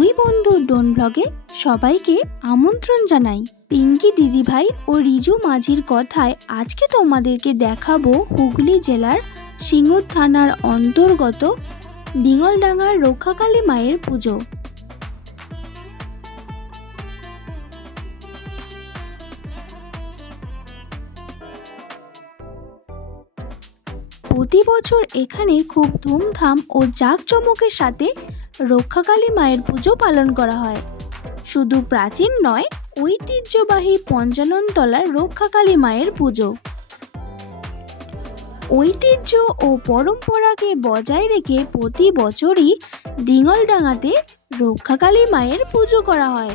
দুই বন্ধু ডোন ব্লগে সবাইকে আমন্ত্রণ জানাই। পিঙ্কি দিদিভাই ও রিজু মাঝির কথায় আজকে তোমাদেরকে দেখাবো হুগলি জেলার সিঙ্গুর থানার অন্তর্গত ডিঙ্গলডাঙ্গার রক্ষাকালী মায়ের পুজো। প্রতি বছর এখানে খুব ধুমধাম ও জাঁকজমকের সাথে রক্ষাকালী মায়ের পুজো পালন করা হয়। শুধু প্রাচীন নয়, ঐতিহ্যবাহী পঞ্চাননতলার রক্ষাকালী মায়ের পুজো ঐতিহ্য ও পরম্পরাকে বজায় রেখে প্রতি বছরই ডিঙ্গলডাঙ্গাতে রক্ষাকালী মায়ের পুজো করা হয়।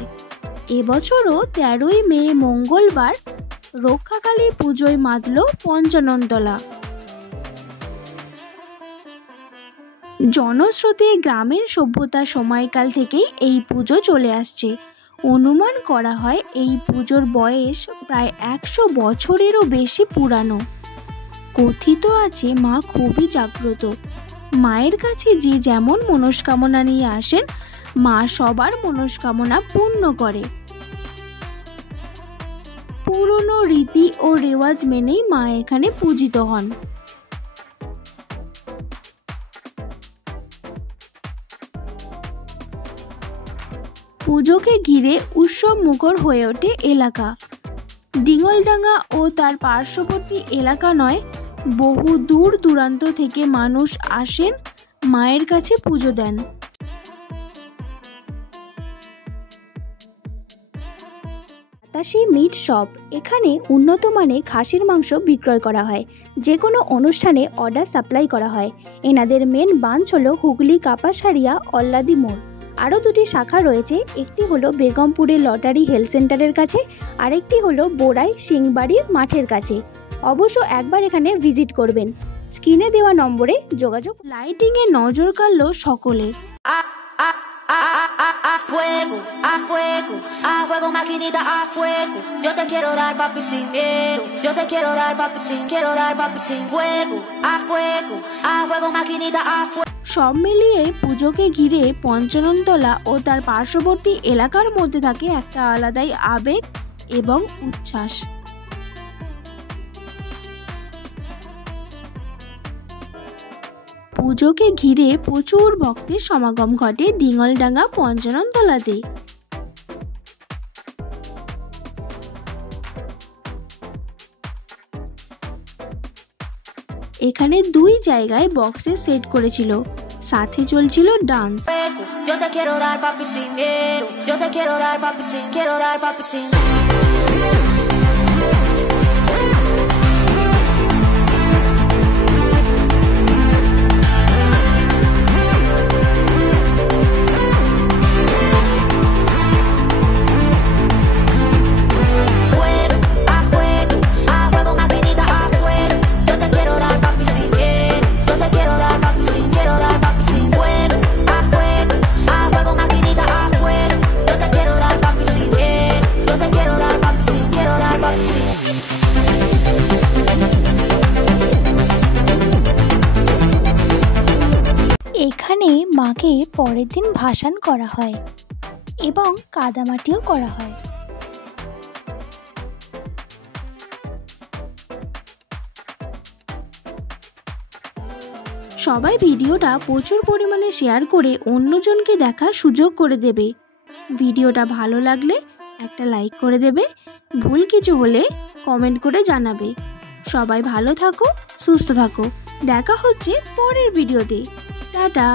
এবছরও 13ই মে মঙ্গলবার রক্ষাকালী পুজোয় মাতল পঞ্চাননতলা। জনস্রোতে গ্রামের সভ্যতার সময়কাল থেকেই এই পুজো চলে আসছে। অনুমান করা হয় এই পুজোর বয়স প্রায় 100 বছরেরও বেশি পুরানো। কথিত আছে মা খুবই জাগ্রত। মায়ের কাছে যে যেমন মনস্কামনা নিয়ে আসেন, মা সবার মনস্কামনা পূর্ণ করে। পুরনো রীতি ও রেওয়াজ মেনেই মা এখানে পূজিত হন। পুজোকে ঘিরে উৎসব মুখর হয়ে ওঠে এলাকা। ডিঙ্গলডাঙ্গা ও তার পার্শ্ববর্তী এলাকা নয়, বহু দূর দূরান্ত থেকে মানুষ আসেন, মায়ের কাছে পুজো দেন। মিট শপ, এখানে উন্নত মানের খাসির মাংস বিক্রয় করা হয়। যে কোনো অনুষ্ঠানে অর্ডার সাপ্লাই করা হয়। এনাদের মেন ব্রাঞ্চ হলো হুগলি কাপাসারিয়া অল্লাদি মোড়। আরও দুটি শাখা রয়েছে, একটি হলো বেগমপুরের লটারি হেলথ সেন্টারের কাছে, আরেকটি হলো বোড়াই সিংবাড়ির মাঠের কাছে। অবশ্য একবার এখানে ভিজিট করবেন। স্ক্রিনে দেওয়া নম্বরে যোগাযোগ। লাইটিংয়ে নজর কাড়ল সকলের। A fuego, a fuego, a fuego, maquinita, a fuego. Yo te quiero dar papi sin miedo. Yo te quiero dar papi sin, quiero dar papi sin fuego, a fuego, a fuego, maquinita, a fuego. সব মিলিয়ে পুজোকে ঘিরে পঞ্চাননতলা ও তার পার্শ্ববর্তী এলাকার মধ্যে থাকে একটা আলাদাই আবেগ এবং উচ্ছ্বাস। পুজোকে ঘিরে প্রচুর ভক্তের সমাগম ঘটে ডিঙ্গলডাঙ্গা পঞ্চাননতলাতে। এখানে 2 জায়গায় বক্সে সেট করেছিল, সাথে চলছিল ডান্স। এখানে মাকে পরের দিন ভাসান করা হয় এবং কাদামাটিও করা হয়। সবাই ভিডিওটা প্রচুর পরিমাণে শেয়ার করে অন্যজনকে দেখার সুযোগ করে দেবে। ভিডিওটা ভালো লাগলে একটা লাইক করে দেবে। ভুল কিছু হলে কমেন্ট করে জানাবে। সবাই ভালো থাকো, সুস্থ থাকো। দেখা হচ্ছে পরের ভিডিওতে। টাটা।